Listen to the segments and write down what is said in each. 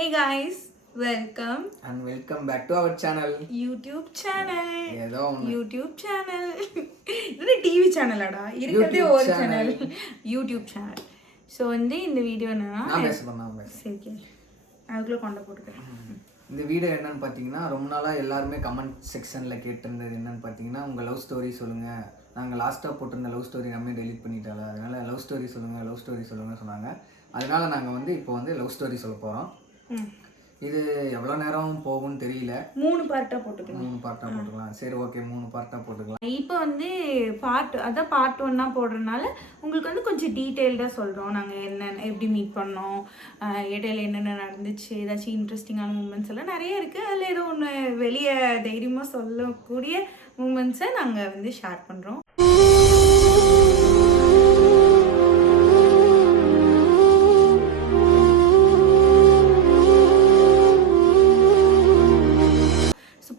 Hey guys, welcome and welcome back to our channel. YouTube channel. ஏதோ YouTube channel. இது TV சேனலாடா இருக்கதே ஒரு channel YouTube channel. So வந்து இந்த video நான் பேச சரி அதுக்குள்ளே கொண்ட போட்டுக்கிறேன். இந்த வீடியோ என்னன்னு பார்த்தீங்கன்னா ரொம்ப நாளாக எல்லாருமே கமெண்ட் செக்ஷனில் கேட்டிருந்தது என்னன்னு பார்த்தீங்கன்னா உங்கள் லவ் ஸ்டோரி சொல்லுங்கள். நாங்கள் லாஸ்ட்டாக போட்டிருந்த லவ் ஸ்டோரி நம்ம டெலிட் பண்ணிட்டாங்க, அதனால லவ் ஸ்டோரி சொல்லுங்கள் சொன்னாங்க. அதனால நாங்கள் வந்து இப்போ வந்து லவ் ஸ்டோரி சொல்ல போகிறோம். இது எவ்வளோ நேரம் போகும்னு தெரியல. 3 பார்ட்டாக போட்டுக்கலாம். சரி ஓகே, 3 பார்ட்டாக போட்டுக்கலாம். இப்போ வந்து பார்ட் 1 போடுறதுனால உங்களுக்கு வந்து கொஞ்சம் டீட்டெயில்டாக சொல்கிறோம். நாங்கள் என்னென்ன எப்படி மீட் பண்ணோம், இடையில என்னென்ன நடந்துச்சு, ஏதாச்சும் இன்ட்ரெஸ்டிங்கான மூமெண்ட்ஸ் எல்லாம் நிறைய இருக்குது. அதில் ஏதோ ஒன்று வெளியே தைரியமாக சொல்லக்கூடிய மூமெண்ட்ஸை நாங்கள் வந்து ஷேர் பண்ணுறோம்.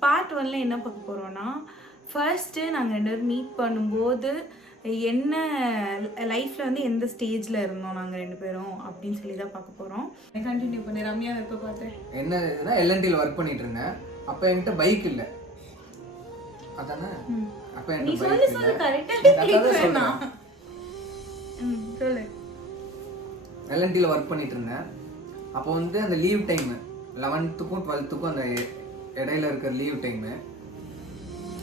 பார்ட் 1ல என்ன பார்க்க போகிறோன்னா, ஃபர்ஸ்ட்டு நாங்கள் 2 பேரும் மீட் பண்ணும்போது என்ன லைஃப்பில் வந்து எந்த ஸ்டேஜில் இருந்தோம் நாங்கள் 2 பேரும் அப்படின்னு சொல்லி தான் பார்க்க போகிறோம். கண்டினியூ பண்ணி ரம்யா எப்போ பார்த்தேன் என்ன இதுனா எல்என்டியில் ஒர்க் பண்ணிட்டு இருந்தேன். அப்போ என்கிட்ட பைக் இல்லை, அதானே? அப்போ என்கிட்ட பைக் இல்லை. கரெக்டாக சொல்லு. எல்என்டியில் ஒர்க் பண்ணிட்டு இருந்தேன். அப்போ வந்து அந்த லீவ் டைம் 11th-க்கும் 12th-க்கும் அந்த இடையில இருக்கிற லீவ் டைமு.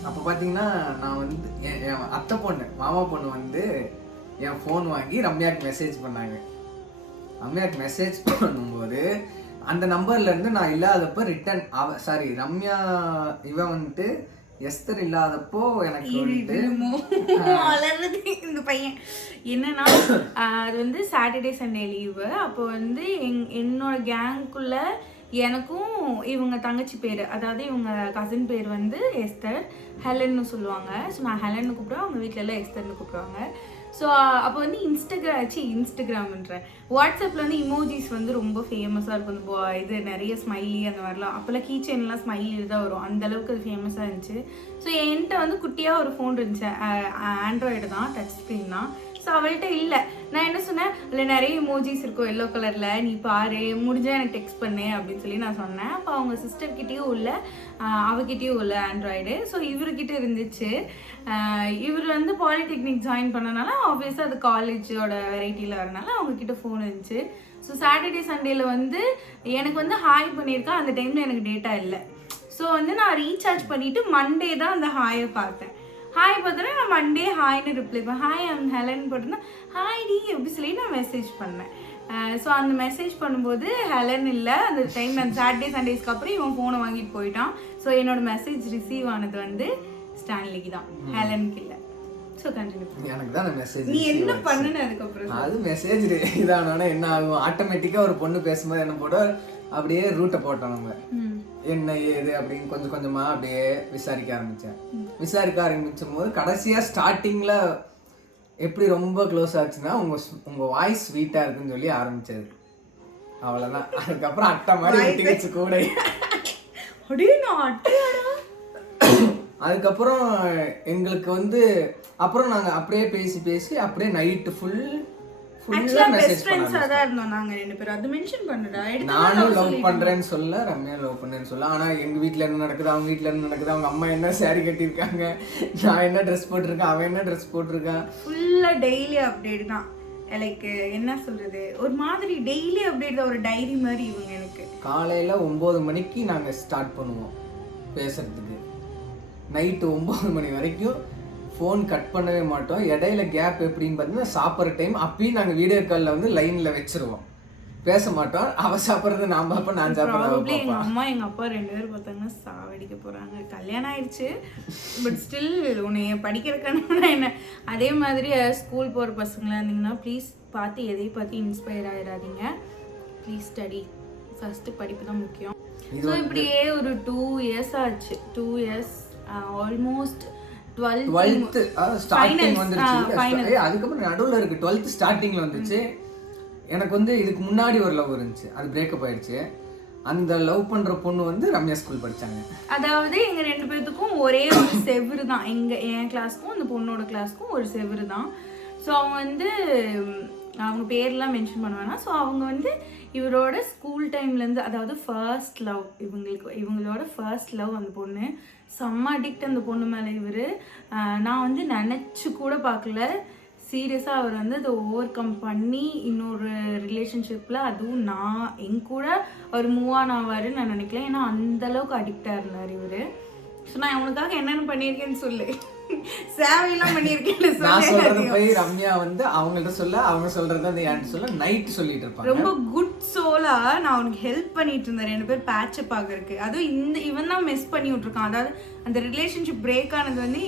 அப்போ பார்த்தீங்கன்னா நான் வந்து என் அத்தை பொண்ணு மாமா பொண்ணு வந்து என் ஃபோன் வாங்கி ரம்யாவுக்கு மெசேஜ் பண்ணாங்க. ரம்யாவுக்கு மெசேஜ் பண்ணும்போது அந்த நம்பர்லேருந்து நான் இல்லாதப்போ ரிட்டன் ரம்யா இவன் வந்துட்டு எஸ்தர் இல்லாதப்போ எனக்கு வளர்றது இந்த பையன் என்னன்னா, அது வந்து சாட்டர்டே சண்டே லீவு. அப்போ வந்து என்னோட கேங்குக்குள்ள எனக்கும் இவங்க தங்கச்சி பேர், அதாவது இவங்க கசின் பேர் வந்து எஸ்தர், ஹெலன்னு சொல்லுவாங்க. ஸோ நான் ஹெலன்னு கூப்பிடுவேன், அவங்க வீட்டில எல்லாம் எஸ்தர்னு கூப்பிடுவாங்க. ஸோ அப்போ வந்து இன்ஸ்டாகிராம்ன்றேன் வாட்ஸ்அப்பில் வந்து இமோஜிஸ் வந்து ரொம்ப ஃபேமஸாக இருக்கும். இது நிறைய ஸ்மைலி அந்த மாதிரிலாம் அப்போல்லாம் கீச்செயின்லாம் ஸ்மைலி தான் வரும், அந்தளவுக்கு அது ஃபேமஸாக இருந்துச்சு. ஸோ என்கிட்ட வந்து குட்டியாக ஒரு ஃபோன் இருந்துச்சு, ஆண்ட்ராய்டு தான், டச் ஸ்க்ரீன் தான். ஸோ அவள்கிட்ட இல்லை. நான் என்ன சொன்னேன், இல்லை நிறைய இமோஜிஸ் இருக்கும் எல்லோ கலரில், நீ பாரு, முடிஞ்சால் எனக்கு டெக்ஸ்ட் பண்ணு அப்படின்னு சொல்லி நான் சொன்னேன். அப்போ அவங்க சிஸ்டர்கிட்டையும் இல்லை, அவகிட்டையும் இல்லை ஆண்ட்ராய்டு. ஸோ இவர்கிட்ட இருந்துச்சு. இவர் வந்து பாலிடெக்னிக் ஜாயின் பண்ணனால ஆப்வியஸாக அது காலேஜோட வெரைட்டியில் வரனால அவங்கக்கிட்ட ஃபோன் இருந்துச்சு. ஸோ சாட்டர்டே சண்டேல வந்து எனக்கு வந்து ஹாய் பண்ணியிருக்கேன். அந்த டைமில் எனக்கு டேட்டா இல்லை. ஸோ வந்து நான் ரீசார்ஜ் பண்ணிவிட்டு மண்டே தான் அந்த ஹாயை பார்த்தேன். ஹாய் பார்த்தோன்னா நான் மண்டே ஹாய்னு ரிப்ளை பண்ணேன். ஹாய் ஐம் ஹெலன் போட்டிருந்தேன். ஹாய் டி எப்படி சொல்லி நான் மெசேஜ் பண்ணேன். ஸோ அந்த மெசேஜ் பண்ணும்போது ஹெலன் இல்லை. அந்த டைம் அந்த சாட்டர்டே சண்டேஸ்க்கு அப்புறம் இவன் ஃபோனை வாங்கிட்டு போயிட்டான். ஸோ என்னோட மெசேஜ் ரிசீவ் ஆனது வந்து ஸ்டான்லிக்கு தான், ஹெலனுக்கு இல்லை. So continue. எனக்கு தான் அந்த மெசேஜ். நீ என்ன பண்ணுன அதுக்கப்புறம்? அது மெசேஜ் இதானோன்னா என்ன ஆகும், ஆட்டோமேட்டிக்காக ஒரு பொண்ணு பேசும்போது என்ன போட்டோ அப்படியே ரூட்டை போட்டோம். நம்ம என்ன ஏது அப்படின்னு கொஞ்சம் கொஞ்சமாக அப்படியே விசாரிக்க ஆரம்பிச்சும் போது கடைசியாக ஸ்டார்டிங்கில் எப்படி ரொம்ப க்ளோஸ் ஆச்சுன்னா உங்கள் வாய்ஸ் ஸ்வீட்டாக இருக்குன்னு சொல்லி ஆரம்பிச்சது. அவ்வளோதான். அதுக்கப்புறம் அட்டை மாதிரி ஒட்டிக்கிச்சு கூட. அதுக்கப்புறம் எங்களுக்கு வந்து அப்புறம் நாங்கள் அப்படியே பேசி அப்படியே நைட்டு நானும் லவ் பண்றேன்னு சொல்ல, ரம்யா லவ் பண்றேன்னு சொல்ல. ஆனா எங்க வீட்டுல என்ன நடக்குது, அவங்க வீட்டுல என்ன நடக்குது, அவங்க அம்மா என்ன சாரி கட்டியிருக்காங்க, நான் என்ன ட்ரெஸ் போட்டிருக்கேன், அவன் என்ன ட்ரெஸ் போட்டிருக்கான், ஃபுல்லா டெய்லி அப்டேட் தான். லைக் என்ன சொல்றது, ஒரு மாதிரி டெய்லி அப்டேட் தான், ஒரு டைரி மாதிரி இவங்க. எனக்கு காலையில 9 மணிக்கு நாங்க ஸ்டார்ட் பண்ணுவோம் பேசுறதுக்கு. நைட்டு 9 மணி வரைக்கும் ஃபோன் கட் பண்ணவே மாட்டோம். இடையில கேப் எப்படின்னு பார்த்தீங்கன்னா சாப்பிட்ற டைம் அப்பயும் நாங்கள் வீடியோ காலில் வந்து லைனில் வச்சிருவோம், பேச மாட்டோம். அவள் சாப்பிட்றது நான் பார்ப்பேன், நான் சாப்பிட்றது. எங்கள் அம்மா எங்கள் அப்பா 2 பேரும் பார்த்தாங்கன்னா சாவடிக்க போகிறாங்க. கல்யாணம் ஆயிடுச்சு, பட் ஸ்டில் உன்னைய படிக்கிறதுக்கான என்ன. அதே மாதிரி ஸ்கூல் போகிற பசங்களாக இருந்தீங்கன்னா ப்ளீஸ் எதையும் பார்த்து இன்ஸ்பயர் ஆகிடாதீங்க. ப்ளீஸ் ஸ்டடி ஃபஸ்ட்டு, படிப்பு தான் முக்கியம். ஸோ இப்படியே ஒரு 2 இயர்ஸ் ஆச்சு. 2 இயர்ஸ் ஆல்மோஸ்ட் 12th ஸ்டார்டிங் வந்துருச்சு. அதுக்கப்புறம் நடுவில் இருக்கு 12th ஸ்டார்டிங்ல வந்துச்சு. எனக்கு வந்து இதுக்கு முன்னாடி ஒரு லவ் இருந்துச்சு, அது பிரேக்கப் ஆயிடுச்சு. அந்த லவ் பண்ற பொண்ணு வந்து ரம்யா ஸ்கூல் படிச்சாங்க. அதாவது எங்க 2 பேத்துக்கும் ஒரே ஒரு செவரு தான். என் கிளாஸ்க்கும் அந்த பொண்ணோட கிளாஸ்க்கும் ஒரு செவரு தான். ஸோ அவங்க வந்து அவங்க பேர்லாம் மென்ஷன் பண்ணுவேன்னா. ஸோ அவங்க வந்து இவரோட ஸ்கூல் டைம்லேருந்து, அதாவது ஃபர்ஸ்ட் லவ், இவங்களோட ஃபர்ஸ்ட் லவ் அந்த பொண்ணு. செம்ம அடிக்ட் அந்த பொண்ணு மேலே இவர். நான் வந்து நினச்சி கூட பார்க்கல. சீரியஸாக அவர் வந்து அதை ஓவர் கம் பண்ணி இன்னொரு ரிலேஷன்ஷிப்பில், அதுவும் நான் என் கூட அவர் மூவ் ஆன் ஆவாருன்னு நான் நினைக்கல. ஏன்னா அந்தளவுக்கு அடிக்டாக இருந்தார் இவர். ஸோ நான் உனக்காக என்னென்ன பண்ணியிருக்கேன்னு சொல்லு. சேவையெல்லாம் பண்ணியிருக்கேன். நான் சொல்றது போய் ரம்யா வந்து அவங்கள்ட்ட சொல்ல, அவங்க சொல்றது அந்த என்கிட்ட சொல்ல நைட் சொல்லிட்டு இருப்பாங்க. ரொம்ப குட் சோலா நான் அவனுக்கு ஹெல்ப் பண்ணிட்டு இருந்தேன் 2 பேர் பேட்சப் ஆகிறதுக்கு. அதுவும் இவன் தான் மிஸ் பண்ணி விட்டுருக்கான். அதாவது அந்த ரிலேஷன்ஷிப் பிரேக் ஆனது வந்து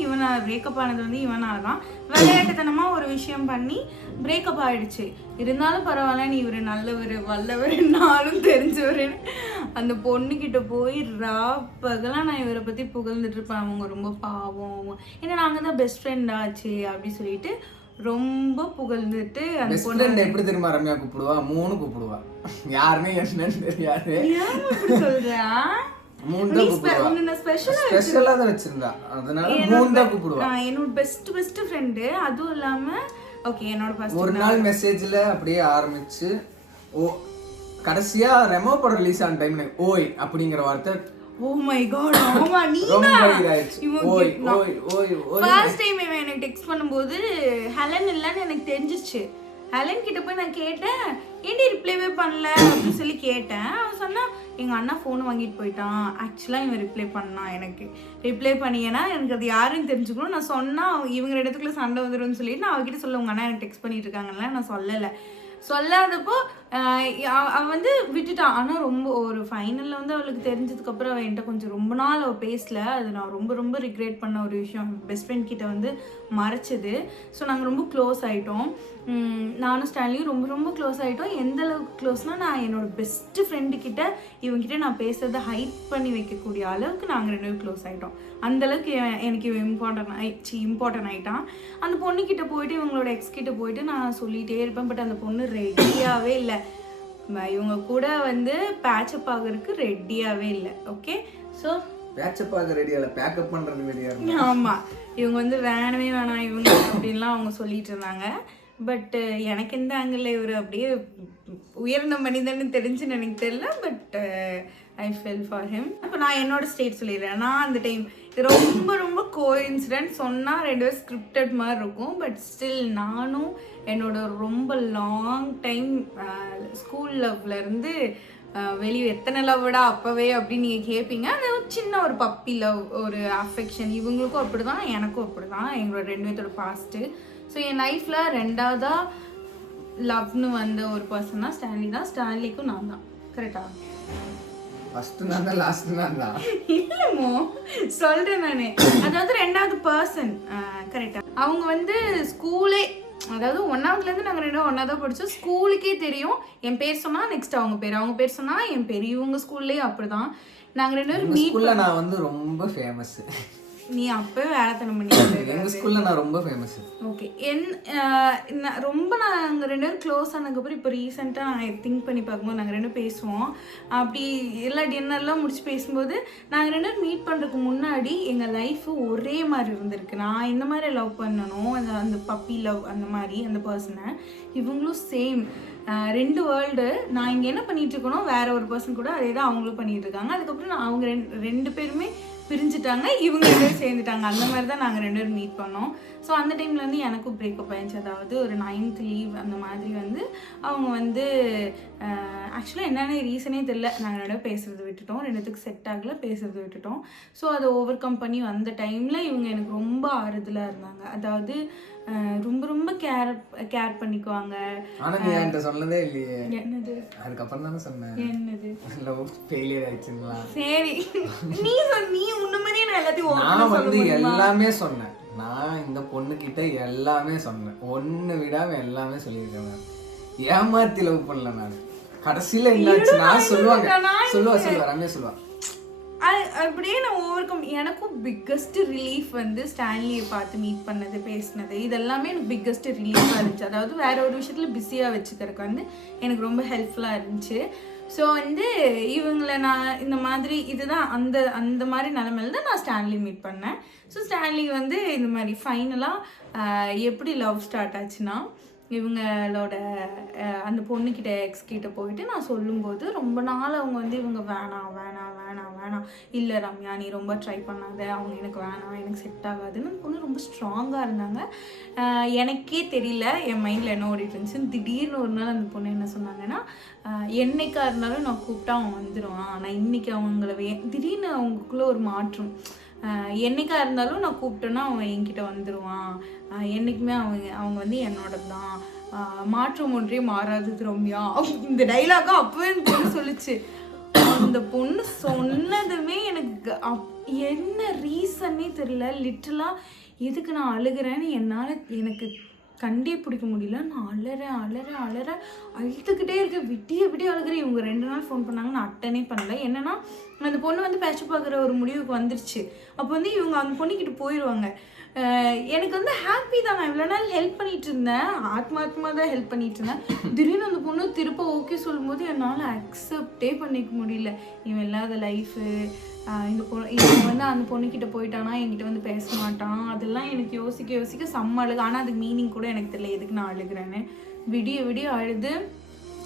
பிரேக்கப் ஆனது வந்து இவனால தான். விளையாட்டுத்தனமாக ஒரு விஷயம் பண்ணி பிரேக்கப் ஆகிடுச்சு. இருந்தாலும் பரவாயில்ல, நீ இவர் நல்லவர் வல்லவர் நாளும் தெரிஞ்சவர். அந்த பொண்ணுக்கிட்ட போய் ராப்பகலாம் நான் இவரை பற்றி புகழ்ந்துட்டு இருப்பேன். அவங்க ரொம்ப பாவம், ஏன்னா நாங்கள் தான் பெஸ்ட் ஃப்ரெண்ட் ஆச்சு அப்படி சொல்லிட்டு ரொம்ப புகழ்ந்துட்டு அந்த பொண்ணு எப்படி தெரியுமா ரம்யா கூப்பிடுவா? 3 கூப்பிடுவா. யாருமே என்னன்னு தெரியாது. சொல்றா 3 தான் கூப்பிடுவா. ஸ்பெஷலா தான் வச்சிருந்தா, அதனால 3 தான் கூப்பிடுவா. என்னோட பெஸ்ட் ஃப்ரெண்டு. அதுவும் இல்லாம ஓகே, என்னோட ஃபர்ஸ்ட் ஒரு நாள் மெசேஜ்ல அப்படியே ஆரம்பிச்சு கடைசியா ரெமோ படம் ரிலீஸ் ஆன டைம்ல ஓய் அப்படிங்கிற வார்த்தை. ஓ மை காட், ஆமா நீனா ஓய் ஓய் ஓய் ஓய். ஃபர்ஸ்ட் டைம் இவன் எனக்கு டெக்ஸ்ட் பண்ணும்போது ஹெலன் இல்லன்னு எனக்கு தெரிஞ்சிச்சு. ஹெலன் கிட்ட போய் நான் கேட்டேன், ஏன்டி ரிப்ளைவே பண்ணல அப்படின்னு சொல்லி கேட்டேன். அவன் சொன்னா எங்கள் அண்ணா ஃபோன் வாங்கிட்டு போயிட்டான். ஆக்சுவலாக இவன் ரிப்ளை பண்ணான். எனக்கு ரிப்ளை பண்ணியேன்னா எனக்கு அது யாருன்னு தெரிஞ்சுக்கணும். நான் சொன்னால் இவங்க இடத்துக்குள்ள சண்டை வந்துடும்னு சொல்லிட்டு நான் அவகிட்ட சொல்ல, உங்கள் அண்ணா எனக்கு டெக்ஸ்ட் பண்ணிட்டு இருக்காங்கல்ல, நான் சொல்லலை. சொல்லாதப்போ அவன் வந்து விட்டுட்டான். ஆனால் ரொம்ப ஒரு ஃபைனலில் வந்து அவளுக்கு தெரிஞ்சதுக்கப்புறம் அவன் என்கிட்ட கொஞ்சம் ரொம்ப நாள் அவள் பேசல. அது நான் ரொம்ப ரொம்ப ரிக்ரெட் பண்ண ஒரு விஷயம். பெஸ்ட் ஃப்ரெண்ட் கிட்ட வந்து மறைச்சது. ஸோ நாங்கள் ரொம்ப க்ளோஸ் ஆகிட்டோம். நானும் ஸ்டான்லியும் ரொம்ப ரொம்ப க்ளோஸ் ஆகிட்டோம். எந்த அளவுக்கு க்ளோஸ்னால், நான் என்னோடய பெஸ்ட்டு ஃப்ரெண்டுக்கிட்ட இவங்ககிட்ட நான் பேசுகிறத ஹைட் பண்ணி வைக்கக்கூடிய அளவுக்கு நாங்கள் 2 பேரும் க்ளோஸ் ஆகிட்டோம். அந்தளவுக்கு எனக்கு இம்பார்ட்டன்ட் ஆகிட்டான். அந்த பொண்ணுக்கிட்ட போயிட்டு இவங்களோட எக்ஸ்கிட்ட போயிட்டு நான் சொல்லிகிட்டே இருப்பேன். பட் அந்த பொண்ணு ரெடியாகவே இல்லை. இவங்க கூட வந்து பேட்சப் ஆகிறதுக்கு ரெடியாகவே இல்லை. ஓகே, ஸோ பேட்சப் ஆக ரெடியா இல்லை, பேக்கப் பண்ணுறது ரெடியாக இருக்கு. ஆமாம், இவங்க வந்து வேணவே வேணாம் இவங்க அப்படின்லாம் அவங்க சொல்லிட்டு இருந்தாங்க. பட் எனக்கு எந்த ஆங்கிளில் இவர் அப்படியே உயர்ந்த மனிதன்னு தெரிஞ்சுன்னு எனக்கு தெரியல. But I fell for him. அப்போ நான் என்னோட ஸ்டேட் சொல்லிடுறேன். நான் அந்த டைம் ரொம்ப ரொம்ப கோஇன்சிடென்ட் சொன்னால் 2 பேர் ஸ்கிரிப்டட் மாதிரி இருக்கும். பட் ஸ்டில் நானும் என்னோட ரொம்ப லாங் டைம் ஸ்கூல் லவ்லேருந்து வெளியே எத்தனை லவ்டா அப்போவே அப்படின்னு நீங்கள் கேட்பீங்க. அது சின்ன ஒரு பப்பி லவ், ஒரு அஃபெக்ஷன். இவங்களுக்கும் அப்படி தான், எனக்கும் அப்படி தான். எங்களோட 2 பேர்த்தோட பாஸ்ட்டு. ஸோ என் லைஃப்பில் 2ஆவதாக லவ்னு வந்த ஒரு பர்சன் தான் ஸ்டான்லி தான். ஸ்டான்லிக்கும் நான் தான். கரெக்டா? ஃபர்ஸ்ட் நான் தான், லாஸ்ட் நான் தான். இல்லமோ சொல்கிறேன் நான். அதாவது 2ஆவது பர்சன். கரெக்டா? அவங்க வந்து ஸ்கூலே, அதாவது 1ஆவதுலேருந்து நாங்கள் 2 ஒன்றா தான் படித்தோம். ஸ்கூலுக்கே தெரியும். என் பேர் சொன்னால் நெக்ஸ்ட் அவங்க பேர் சொன்னால் என் பேர். இவங்க ஸ்கூல்லேயே அப்படி தான். நாங்கள் 2 பேரும் ஸ்கூலில் நான் வந்து ரொம்ப ஃபேமஸ். நீ அப்போ வேலைத்தனம் பண்ணிட்டு எங்கள் ஸ்கூலில் நான் ரொம்ப ஃபேமஸ். ஓகே, ரொம்ப நாங்கள் 2 பேரும் க்ளோஸ் ஆனதுக்கப்புறம் இப்போ ரீசெண்டாக நான் திங்க் பண்ணி பார்க்கும்போது நாங்கள் 2 பேரும் பேசுவோம். அப்படி எல்லா டின்னர்லாம் முடிச்சு பேசும்போது நாங்கள் 2 பேரும் மீட் பண்ணுறதுக்கு முன்னாடி எங்கள் லைஃபு ஒரே மாதிரி இருந்திருக்கு. நான் இந்த மாதிரி லவ் பண்ணணும், அந்த பப்பி லவ் அந்த மாதிரி அந்த பர்சனை. இவங்களும் சேம் 2 வேர்ல்டு. நான் இங்கே என்ன பண்ணிட்டு இருக்கணும், வேற ஒரு பர்சன் கூட அதே தான் அவங்களும் பண்ணிட்டு இருக்காங்க. அதுக்கப்புறம் அவங்க 2 பேருமே பிரிஞ்சுட்டாங்க, இவங்க 2 பேரும் சேர்ந்துட்டாங்க. அந்த மாதிரி தான் நாங்கள் 2 பேரும் மீட் பண்ணோம். ஸோ அந்த டைமில் வந்து எனக்கும் பிரேக்கப் ஆயிடுச்சு. அதாவது ஒரு 9th லீவ் அந்த மாதிரி வந்து அவங்க வந்து ஆக்சுவலாக என்னென்ன ரீசனே தெரியல. நாங்கள் 2 பேரும் பேசுகிறது விட்டுட்டோம். 2த்துக்கு செட் ஆகலை, பேசுகிறது விட்டுட்டோம். ஸோ அதை ஓவர் கம் பண்ணி வந்த டைமில் இவங்க எனக்கு ரொம்ப ஆறுதலாக இருந்தாங்க. அதாவது ரொம்ப ரொம்ப கேர் பண்ணிக்குவாங்க. ஆனா நீ என்கிட்ட சொன்னதே இல்லையே. என்னது? அதுக்கப்புறம் தானே சொன்னேன். என்னது? லவ் ஃபெயிலியர் ஆயிடுச்சுங்களா? சரி, நீ உன்ன மாதிரியே நான் எல்லாத்தையும் நான் வந்து எல்லாமே சொன்னேன். நான் இந்த பொண்ணுக்கிட்ட எல்லாமே சொன்னேன். ஒன்று விடாம எல்லாமே சொல்லியிருக்கேன். ஏமாத்தி லவ் பண்ணல நான். கடைசியில் என்னாச்சு நான் சொல்லுவா ரம்யா சொல்லுவா. அப்படியே நான் ஓவர் கம். எனக்கும் பிக்கஸ்ட் ரிலீஃப் வந்து ஸ்டான்லியை பார்த்து மீட் பண்ணது, பேசினது, இதெல்லாமே எனக்கு பிக்கஸ்ட் ரிலீஃபாக இருந்துச்சு. அதாவது வேற ஒரு விஷயத்தில் பிஸியாக வச்சுக்கிறதுக்கு வந்து எனக்கு ரொம்ப ஹெல்ப்ஃபுல்லாக இருந்துச்சு. ஸோ வந்து இவங்களை நான் இந்த மாதிரி இதுதான் அந்த மாதிரி நிலமையில தான் நான் ஸ்டான்லி மீட் பண்ணேன். ஸோ ஸ்டான்லி வந்து இந்த மாதிரி ஃபைனலாக எப்படி லவ் ஸ்டார்ட் ஆச்சுன்னா, இவங்களோட அந்த பொண்ணுக்கிட்ட எக்ஸ்கிட்ட போயிட்டு நான் சொல்லும்போது ரொம்ப நாள் அவங்க வந்து இவங்க வேணாம் வேணாம் வேணாம் வேணாம், இல்லை ரம்யா நீ ரொம்ப ட்ரை பண்ணாத, அவங்க எனக்கு வேணாம், எனக்கு செட் ஆகாதுன்னு அந்த பொண்ணு ரொம்ப ஸ்ட்ராங்காக இருந்தாங்க. எனக்கே தெரியல என் மைண்டில் என்ன ஓடிட்டு இருந்துச்சுன்னு. திடீர்னு ஒரு நாள் அந்த பொண்ணு என்ன சொன்னாங்கன்னா, என்னைக்கா இருந்தாலும் நான் கூப்பிட்டா அவன் வந்துடுவான், நான் இன்னைக்கு அவங்கள திடீர்னு அவங்களுக்குள்ள ஒரு மாற்றம். என்னைக்கா இருந்தாலும் நான் கூப்பிட்டேன்னா அவன் என்கிட்ட வந்துடுவான், என்றைக்குமே அவங்க வந்து என்னோட தான், மாற்றம் ஒன்றே மாறாதது ரம்யா. இந்த டைலாக அப்போவே அந்த பொண்ணு சொல்லிச்சு. அந்த பொண்ணு சொன்னதுமே எனக்கு என்ன ரீசன்னே தெரியல. லிட்டலாக எதுக்கு நான் அழுகிறேன்னு எனக்கு கண்டே பிடிக்க முடியல. நான் அலறேன் அழுதுகிட்டே இருக்கேன், விடிய அழுகிறேன். இவங்க 2 நாள் ஃபோன் பண்ணாங்க, நான் அட்டனே பண்ணல. என்னன்னா அந்த பொண்ணு வந்து பேச்சு பார்க்குற ஒரு முடிவுக்கு வந்துருச்சு. அப்போ வந்து இவங்க அந்த பொண்ணுக்கிட்ட போயிடுவாங்க. எனக்கு வந்து ஹாப்பி தான், நான் இவ்வளோ நாள் ஹெல்ப் பண்ணிட்டு இருந்தேன், ஆத்மாத்மா தான் ஹெல்ப் பண்ணிட்டு இருந்தேன். திடீர்னு அந்த பொண்ணு திருப்ப ஓகே சொல்லும்போது என்னால் அக்செப்டே பண்ணிக்க முடியல. இவன் இல்லாத லைஃபு, இவன் வந்து அந்த பொண்ணுக்கிட்ட போயிட்டானா என்கிட்ட வந்து பேச மாட்டான், அதெல்லாம் எனக்கு யோசிக்க செம்ம அழுகு. ஆனால் அதுக்கு மீனிங் கூட எனக்கு தெரியல எதுக்கு நான் அழுகிறேன்னு. விடிய அழுது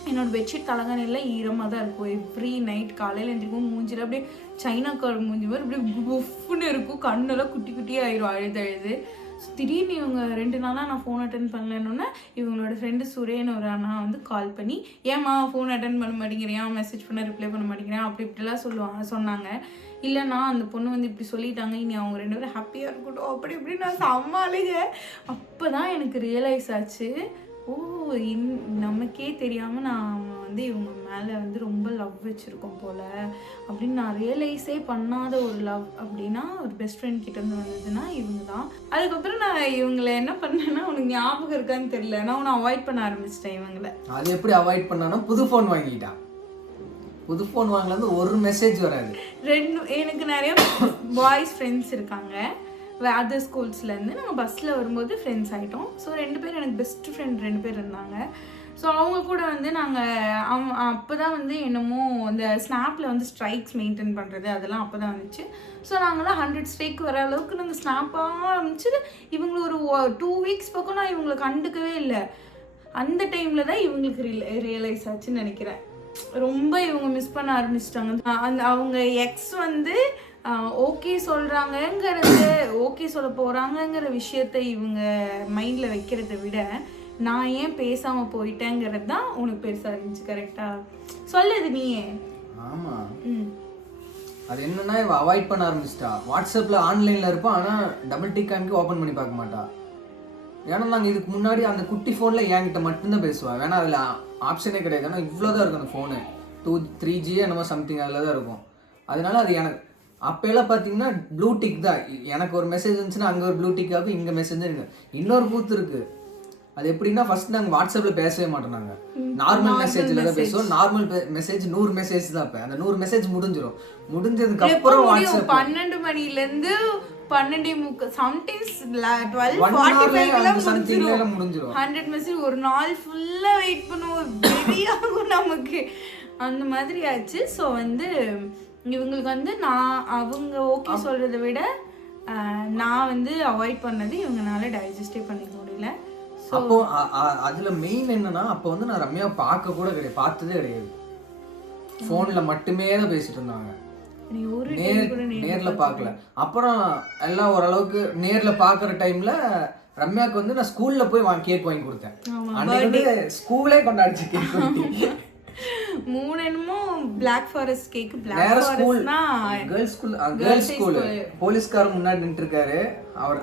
என்னோடய பெட்ஷீட் தலைகாணியில் ஈரமாக தான் இருக்கும். எவ்ரி நைட் காலையில் எழுந்திரிக்கும் மூஞ்சில் அப்படியே சைனாக்கார மூஞ்சி மாதிரி அப்படியே புஃப்னு இருக்கும், கண்ணெல்லாம் குட்டி ஆயிரும் அழுது. திடீர்னு இவங்க 2 நாளாக நான் ஃபோன் அட்டன் பண்ணலன்னொன்னே இவங்களோட ஃப்ரெண்டு சுரேன்னு ஒரு அண்ணா வந்து கால் பண்ணி, ஏம்மா ஃபோன் அட்டன் பண்ண மாட்டேங்கிறேன், மெசேஜ் பண்ண ரிப்ளை பண்ண மாட்டேங்கிறேன் இப்படிலாம் சொன்னாங்க. இல்லைண்ணா அந்த பொண்ணு வந்து இப்படி சொல்லிட்டாங்க, இனி அவங்க 2 பேரும் ஹாப்பியாக இருக்கட்டும் அப்படி இப்படி நான் சமாளிங்க. அப்போ தான் எனக்கு ரியலைஸ் ஆச்சு, ஓ நமக்கே தெரியாமல் நான் வந்து இவங்க மேலே வந்து ரொம்ப லவ் வச்சுருக்கோம் போல் அப்படின்னு. நான் ரியலைஸே பண்ணாத ஒரு லவ் அப்படின்னா ஒரு பெஸ்ட் ஃப்ரெண்ட் கிட்டேருந்து வந்ததுன்னா இவங்க தான். அதுக்கப்புறம் நான் இவங்களை என்ன பண்ணேன்னா, உனக்கு ஞாபகம் இருக்கான்னு தெரியல, நான் உன்னை அவாய்ட் பண்ண ஆரம்பிச்சிட்டேன் இவங்களை. அது எப்படி அவாய்ட் பண்ணானா, புது ஃபோன் வாங்கிட்டான். புது ஃபோன் வாங்கலேருந்து ஒரு மெசேஜ் வராது. எனக்கு நிறைய பாய்ஸ் ஃப்ரெண்ட்ஸ் இருக்காங்க அதர் ஸ்கூல்ஸ்லேருந்து. நாங்கள் பஸ்ஸில் வரும்போது ஃப்ரெண்ட்ஸ் ஆகிட்டோம். ஸோ 2 பேர் எனக்கு பெஸ்ட் ஃப்ரெண்ட் 2 பேர் இருந்தாங்க. ஸோ அவங்க கூட வந்து நாங்கள் அப்போ தான் வந்து என்னமோ அந்த ஸ்னாப்பில் வந்து ஸ்ட்ரைக்ஸ் மெயின்டைன் பண்ணுறது அதெல்லாம் அப்போ தான் வந்துச்சு. ஸோ நாங்களாம் 100 ஸ்ட்ரைக் வர அளவுக்கு நாங்கள் ஸ்னாப்பாக ஆரம்பிச்சு இவங்களை ஒரு 2 வீக்ஸ் பக்கம் நான் இவங்களை கண்டுக்கவே இல்லை. அந்த டைமில் தான் இவங்களுக்கு ரியலைஸ் ஆச்சுன்னு நினைக்கிறேன். ரொம்ப இவங்க மிஸ் பண்ண ஆரம்பிச்சிட்டாங்க. அவங்க எக்ஸ் வந்து ஓகே சொல்கிறாங்கங்கிறது, ஓகே சொல்ல போகிறாங்கங்கிற விஷயத்தை இவங்க மைண்டில் வைக்கிறத விட நான் ஏன் பேசாமல் போயிட்டேங்கிறது தான் உனக்கு பெருசாக இருந்துச்சு. கரெக்டாக சொல்லுது நீயே. ஆமாம், அது என்னன்னா இவ அவாய்ட் பண்ண ஆரம்பிச்சிட்டா. வாட்ஸ்அப்பில் ஆன்லைனில் இருப்பான், ஆனால் டபுள் டிக் காமிக்கு ஓப்பன் பண்ணி பார்க்க மாட்டா. ஏன்னா நாங்கள் இதுக்கு முன்னாடி அந்த குட்டி ஃபோனில் என்கிட்ட மட்டும்தான் பேசுவாள். வேணா அதில் ஆப்ஷனே கிடையாது. ஏன்னா இவ்வளோ தான் இருக்கும் அந்த ஃபோனு, 3G என்னமோ சம்திங் அதில் தான் இருக்கும். அதனால அது எனக்கு அப்போல்லாம் பார்த்தீங்கன்னா ப்ளூ டிக் தான். எனக்கு ஒரு மெசேஜ் இருந்துச்சுன்னா அங்கே ஒரு ப்ளூ டிக் ஆகும், இங்கே மெசேஜ் இருக்கு. இன்னொரு கூத்து இருக்குது. அது எப்படின்னா ஃபர்ஸ்ட் நாங்கள் வாட்ஸ்அப்பில் பேசவே மாட்டோம், நாங்கள் நார்மல் மெசேஜில் தான் பேசுவோம். நார்மல் மெசேஜ் 100 மெசேஜ் தான். இப்போ அந்த 100 மெசேஜ் முடிஞ்சதுக்கு அப்புறம் வாட்ஸ்அப் 12 மணிலேருந்து 12:30 சம்டைம்ஸ் 12:45 முடிஞ்சிடும். 100 மெசேஜ் ஒரு நாள் ஃபுல்லாக வெயிட் பண்ணுவோம், வெறியாகும் நமக்கு. அந்த மாதிரி ஆச்சு. ஸோ வந்து இவங்களுக்கு வந்து அவங்க ஓகே சொல்கிறத விட நான் வந்து அவாய்ட் பண்ணது இவங்கனால டைஜஸ்டே பண்ணிக்க முடியல. அப்போ அதுல மெயின் என்னன்னா, அப்போ வந்து நான் ரம்யா பார்க்க கூட கிடையாது, பார்த்ததே கிடையாது. ஃபோன்ல மட்டுமே தான் பேசிட்டு இருந்தாங்க, நேர்ல பார்க்கல. அப்புறம் எல்லாம் ஓரளவுக்கு நேர்ல பார்க்குற டைம்ல ரம்யாவுக்கு வந்து நான் ஸ்கூல்ல போய் கேக் வாங்கி கொடுத்தேன். அன்னைக்கு ஸ்கூலே கொண்டாடிச்சு கேக். 3 என்னமோ பிளாக் ஃபாரஸ்ட் கேக். பிளாக் ஃபாரஸ்ட்னா கேர்ள்ஸ் ஸ்கூல். போலீஸ்காரர் முன்னாடி நின்று இருக்காரு.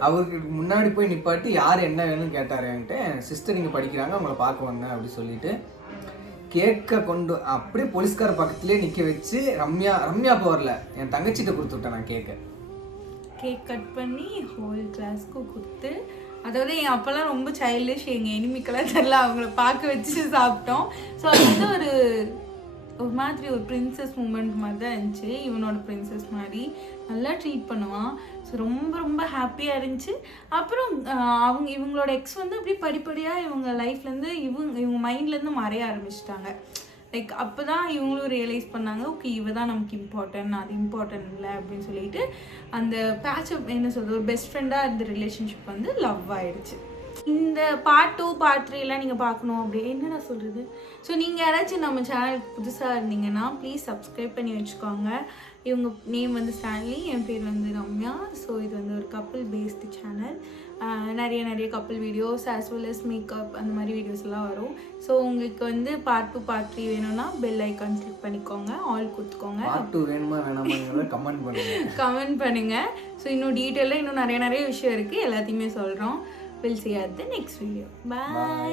அவருக்கு முன்னாடி போய் நிப்பாட்டி யார் என்ன வேணும்னு கேட்டாரு. என்கிட்ட சிஸ்டர் இங்கே படிக்கிறாங்க, அவங்கள பார்க்க வந்தேன் அப்படி சொல்லிட்டு கேக்கை கொண்டு அப்படியே போலீஸ்கார பக்கத்துலேயே நிற்க வச்சு ரம்யா போகல, என் தங்கச்சிட்ட கொடுத்து விட்டேன். நான் கேக் கட் பண்ணி ஹோல் கிளாஸ்க்கு கொடுத்து, அதாவது என் அப்போல்லாம் ரொம்ப சைல்டிஷ், எங்கள் எனிமிக்கெல்லாம் தெரியல, அவங்கள பார்க்க வச்சு சாப்பிட்டோம். ஸோ அது வந்து ஒரு மாதிரி ஒரு பிரின்சஸ் மூமெண்ட் மாதிரி தான் இருந்துச்சு. இவனோட பிரின்சஸ் மாதிரி நல்லா ட்ரீட் பண்ணுவான். ஸோ ரொம்ப ரொம்ப ஹாப்பியாக இருந்துச்சு. அப்புறம் இவங்களோட எக்ஸ் வந்து அப்படி படிப்படியாக இவங்க லைஃப்லேருந்து இவங்க மைண்ட்லேருந்து மறைய ஆரம்பிச்சிட்டாங்க. லைக் அப்போ தான் இவங்களும் ரியலைஸ் பண்ணாங்க, ஓகே இவ தான் நமக்கு இம்பார்ட்டன்ட், அது இம்பார்ட்டன்ட் இல்லை அப்படின்னு சொல்லிட்டு அந்த பேட்சப் என்ன சொல்கிறது, ஒரு பெஸ்ட் ஃப்ரெண்டாக இருந்த ரிலேஷன்ஷிப் வந்து லவ் ஆகிடுச்சு. இந்த பார்ட் 2 பார்ட் 3 நீங்கள் பார்க்கணும் அப்படி என்னடா சொல்கிறது. ஸோ நீங்கள் யாராச்சும் நம்ம சேனலுக்கு புதுசாக இருந்தீங்கன்னா ப்ளீஸ் சப்ஸ்கிரைப் பண்ணி வச்சுக்கோங்க. இவங்க நேம் வந்து ஸ்டான்லி, என் பேர் வந்து ரம்யா. ஸோ இது வந்து ஒரு கப்புள் பேஸ்டு சேனல். நிறைய couple videos as well as makeup அந்த மாதிரி வீடியோஸ் எல்லாம் வரும். ஸோ உங்களுக்கு வந்து பார்ட் 2 பார்ட் 3 வேணும்னா பெல் ஐக்கான் கிளிக் பண்ணிக்கோங்க, ஆல் கொடுத்துக்கோங்க. பார்ட் 2 வேணுமா வேணாமாங்கிறத கமெண்ட் பண்ணுங்கள். ஸோ இன்னும் டீட்டெயிலாக இன்னும் நிறைய விஷயம் இருக்குது, எல்லாத்தையுமே சொல்கிறோம். We'll see you at the next video. Bye.